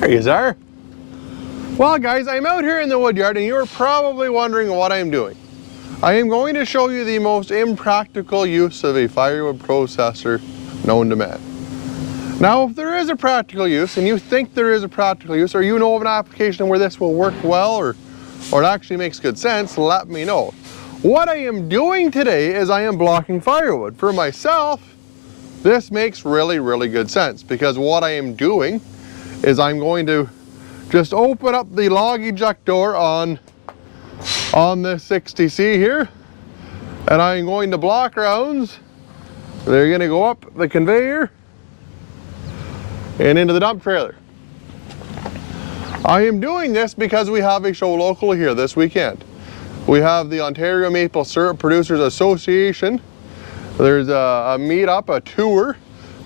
There you are. Well guys, I'm out here in the wood yard and you're probably wondering what I'm doing. I am going to show you the most impractical use of a firewood processor known to man. Now if there is a practical use and you think there is a practical use, or you know of an application where this will work well or it actually makes good sense, let me know. What I am doing today is I am blocking firewood. For myself, this makes really good sense, because what I am doing is I'm going to just open up the log eject door on this 60C here, and I'm going to block rounds. They're going to go up the conveyor and into the dump trailer. I am doing this because we have a show local here this weekend. We have the Ontario Maple Syrup Producers Association. There's a meetup, a tour,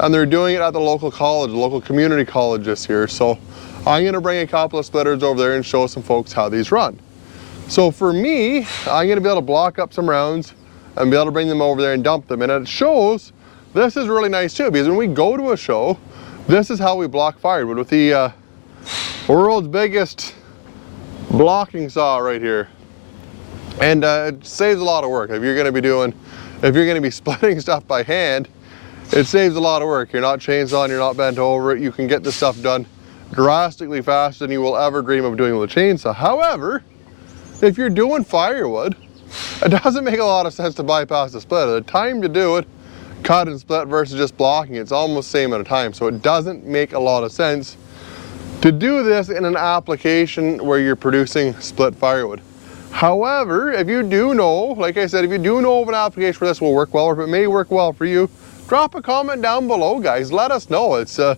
and they're doing it at the local college, the local community college this year. So I'm going to bring a couple of splitters over there and show some folks how these run. So for me, I'm going to be able to block up some rounds and be able to bring them over there and dump them. And at shows, this is really nice too, because when we go to a show, this is how we block firewood, with the world's biggest blocking saw right here. And it saves a lot of work. If you're going to be splitting stuff by hand, it saves a lot of work. You're not chainsawing, you're not bent over it. You can get this stuff done drastically faster than you will ever dream of doing with a chainsaw. However, if you're doing firewood, it doesn't make a lot of sense to bypass the splitter. The time to do it, cut and split versus just blocking, it's almost the same at a time. So it doesn't make a lot of sense to do this in an application where you're producing split firewood. However, if you do know, like I said, if you do know of an application where this will work well, or if it may work well for you, drop a comment down below, guys. Let us know. It's the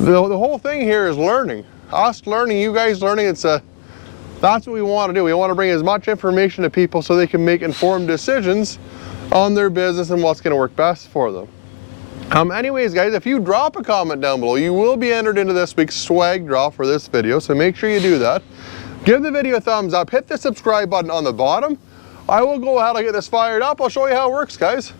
whole thing here is learning. Us learning, you guys learning. That's what we want to do. We want to bring as much information to people so they can make informed decisions on their business and what's going to work best for them. Anyways, guys, if you drop a comment down below, you will be entered into this week's swag draw for this video, so make sure you do that. Give the video a thumbs up, hit the subscribe button on the bottom. I will go ahead and get this fired up. I'll show you how it works, guys.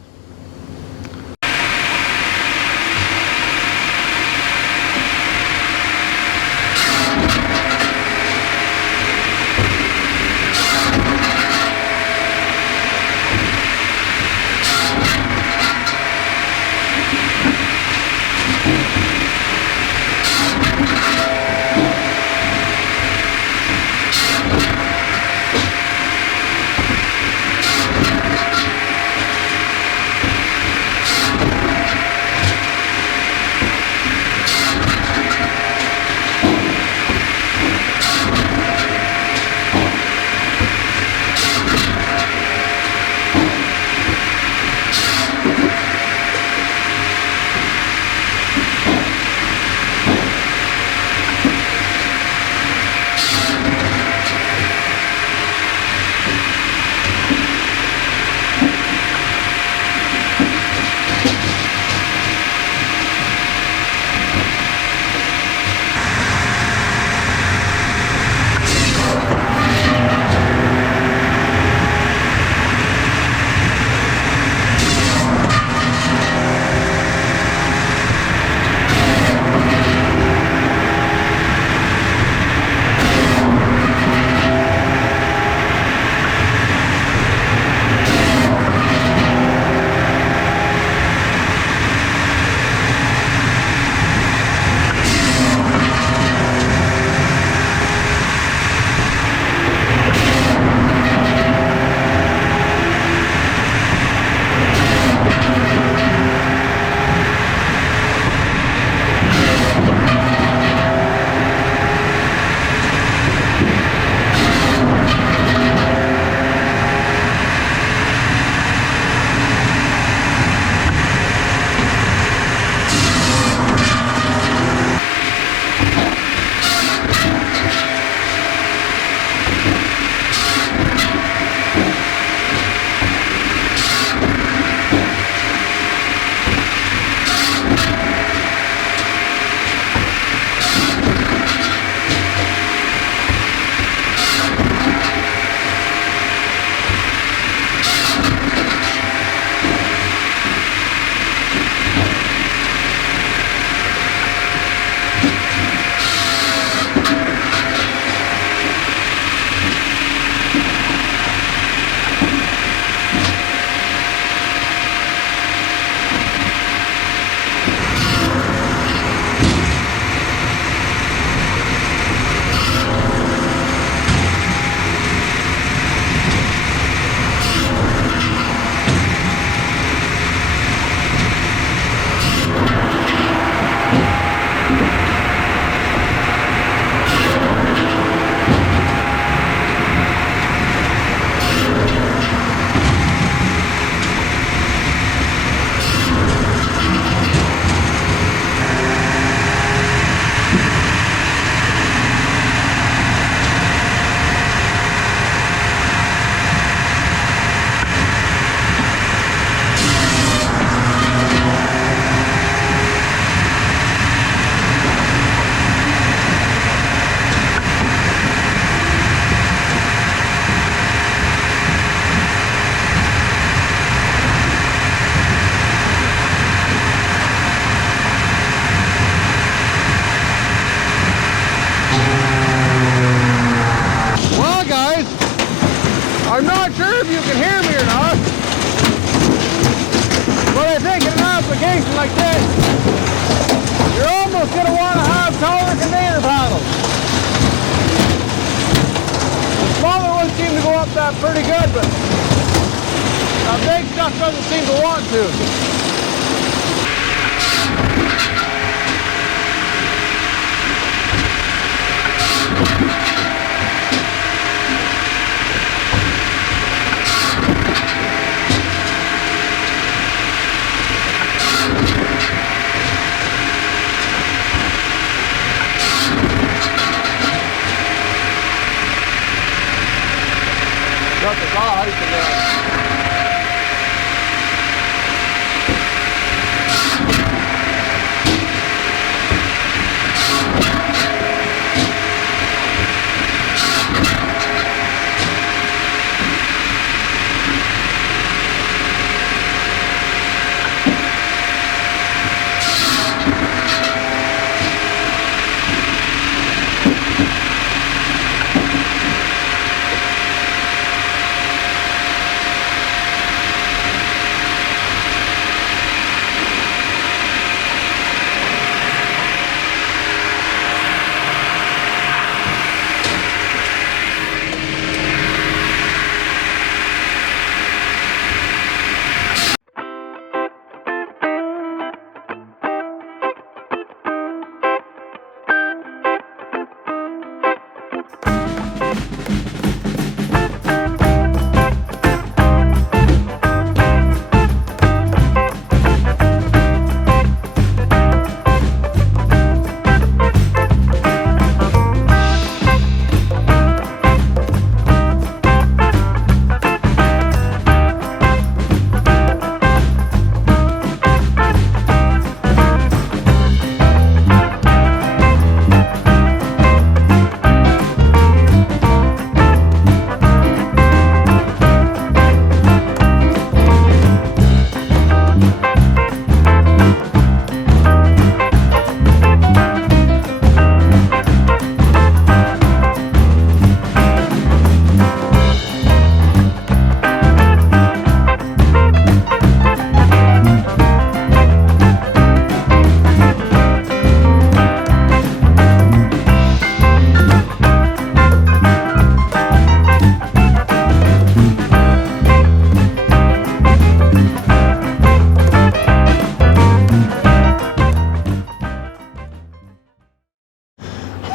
that pretty good, but that big stuff doesn't seem to want to. Got the saw height in there.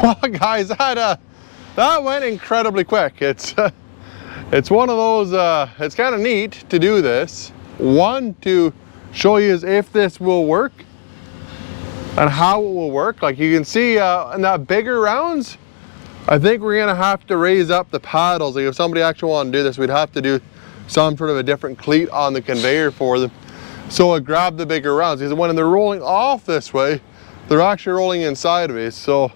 Well, guys, that went incredibly quick. It's one of those, it's kind of neat to do this. One, to show you if this will work and how it will work. Like you can see in that bigger rounds, I think we're gonna have to raise up the paddles. Like if somebody actually wanted to do this, we'd have to do some sort of a different cleat on the conveyor for them. So it grabbed the bigger rounds, because when they're rolling off this way, they're actually rolling in sideways. So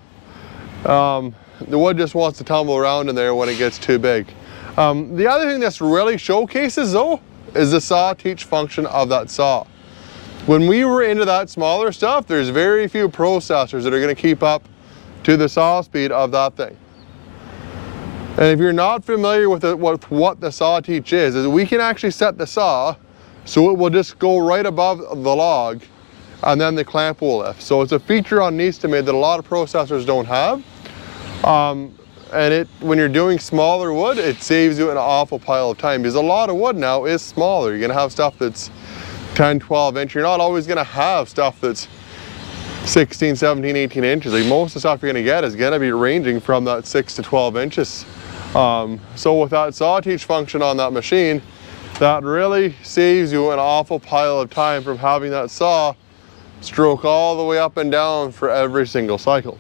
the wood just wants to tumble around in there when it gets too big. The other thing this really showcases though is the saw teach function of that saw. When we were into that smaller stuff, there's very few processors that are going to keep up to the saw speed of that thing. And if you're not familiar with what the saw teach is we can actually set the saw so it will just go right above the log and then the clamp will lift. So it's a feature on Eastonmade that a lot of processors don't have. And when you're doing smaller wood, it saves you an awful pile of time, because a lot of wood now is smaller. You're gonna have stuff that's 10, 12 inch. You're not always gonna have stuff that's 16, 17, 18 inches. Like most of the stuff you're gonna get is gonna be ranging from that 6 to 12 inches. So with that saw teach function on that machine, that really saves you an awful pile of time from having that saw stroke all the way up and down for every single cycle.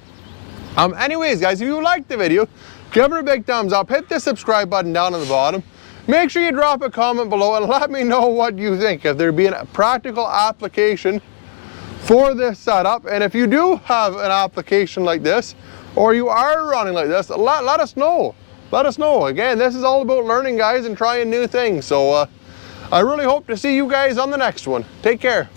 Anyways, guys, if you liked the video, give it a big thumbs up, hit the subscribe button down on the bottom. Make sure you drop a comment below and let me know what you think, if there be a practical application for this setup. And if you do have an application like this, or you are running like this, let us know. Let us know. Again, this is all about learning, guys, and trying new things. So I really hope to see you guys on the next one. Take care.